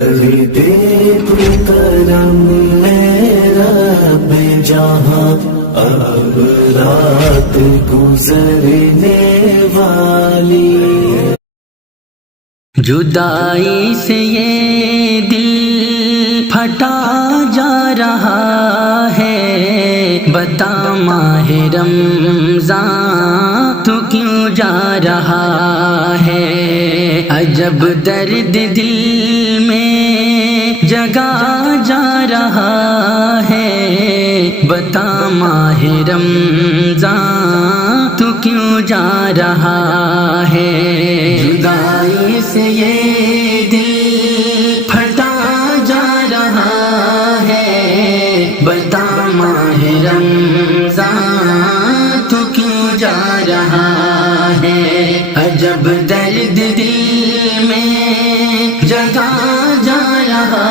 دیکھ کرم رب جہاں اب رات گزرنے والی، جدائی سے یہ دل پھٹا جا رہا ہے، بتا ماہ رمضان تو کیوں جا رہا ہے؟ عجب درد دل میں جگا جا رہا ہے، بتا ماہ رمضان تو کیوں جا رہا ہے؟ جدائی سے یہ دل پھٹا جا رہا ہے، بتا ماہ رمضان تو کیوں جا رہا ہے؟ عجب درد دل میں جگا جا رہا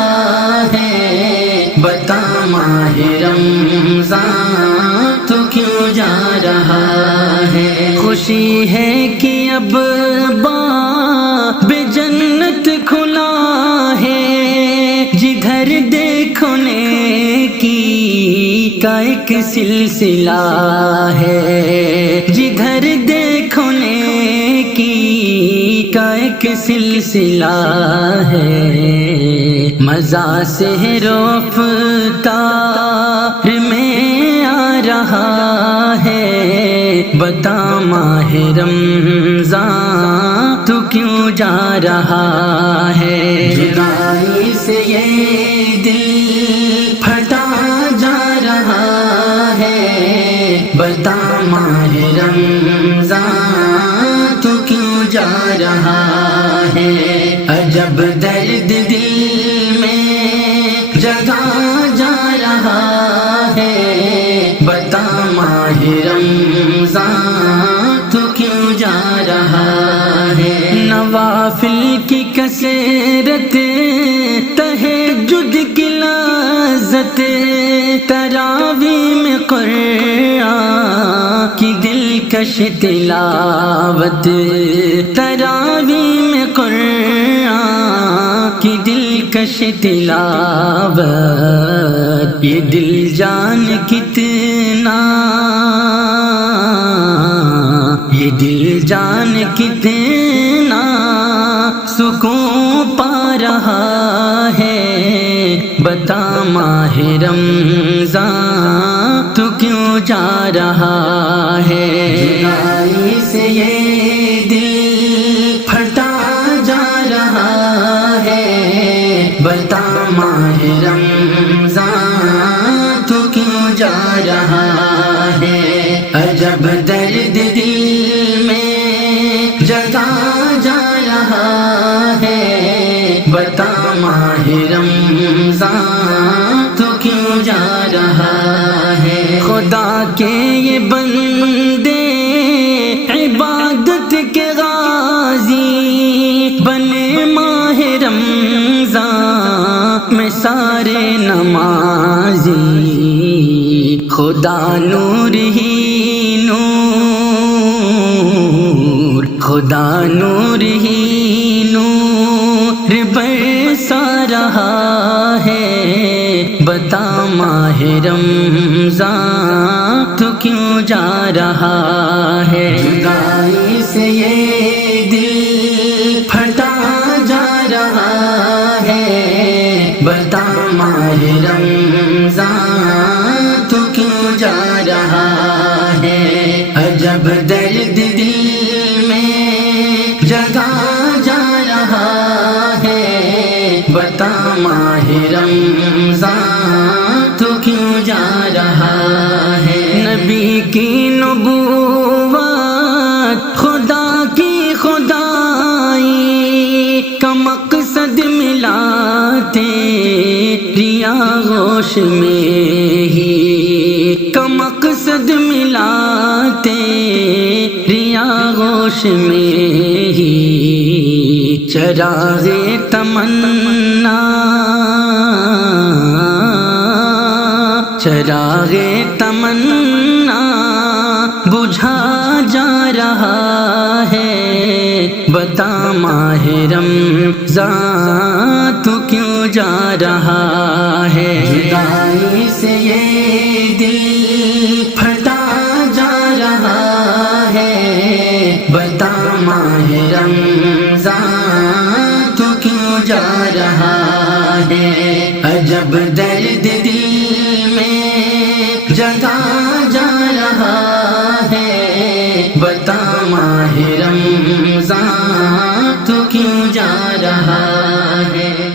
ہے، بتا ماہ رمضان تو کیوں جا رہا ہے؟ خوشی ہے کہ اب باب جنت کھلا ہے، جدھر دیکھو نیکی کا ایک سلسلہ ہے، جدھر دیکھو نیکی کا ایک سلسلہ ہے، مزہ سے رفتار میں آ رہا ہے، بتا ماہ رمضان تو کیوں جا رہا ہے؟ جدائی سے یہ دل پھٹا جا رہا ہے، بتا ماہ رمضان تو کیوں جا رہا ہے؟ عجب درد دل میں جگا جا رہا ہے، بتا ماہ رمضان تو کیوں جا رہا ہے؟ نوافل کی کثرت، تہجد کی لذت، تراویح میں قرآن کی دلکش تلاوت، تراویح میں قرآن کی دلکش تلاوت، یہ دل جان کتنا، یہ دل جان کتنا سکون پا رہا ہے، بتا ماہ رمضان تو کیوں جا رہا ہے؟ جدائی سے یہ دل پھٹا جا رہا ہے، بتا ماہ رمضان تو کیوں جا رہا ہے؟ عجب درد دل میں جگا جا رہا ہے، بتا ماہ رمضان تو کیوں جا رہا ہے؟ خدا کے یہ بندے عبادت کے غازی بنے ماہ رمضان میں سارے نمازی، خدا نور ہی نور، خدا نور ہی نور برسا رہا ہے، بتا ماہ رمضان تو کیوں جا رہا ہے؟ جدائی سے یہ دل پھٹا جا رہا ہے، بتا ماہ رمضان تو کیوں جا رہا ہے؟ عجب درد دل میں جگا جا رہا ہے، بتا ماہ رمضان تو کیوں جا رہا ہے؟ نبی کی نبوت، خدا کی خدائی کا مقصد ملاتے ریا گوش میں ہی، کا مقصد ملاتے ریا گوش میں ہی، چراغ تمنا، چراغ تمنا بجھا جا رہا ہے، بتا ماہ رمضان تو کیوں جا رہا ہے، جدائی سے یہ دل پھٹا جا رہا ہے، بتا ماہ رمضان تو کیوں جا رہا ہے، عجب درد دل میں جگا جا رہا ہے، بتا ماہ رمضان تو کیوں جا رہا ہے۔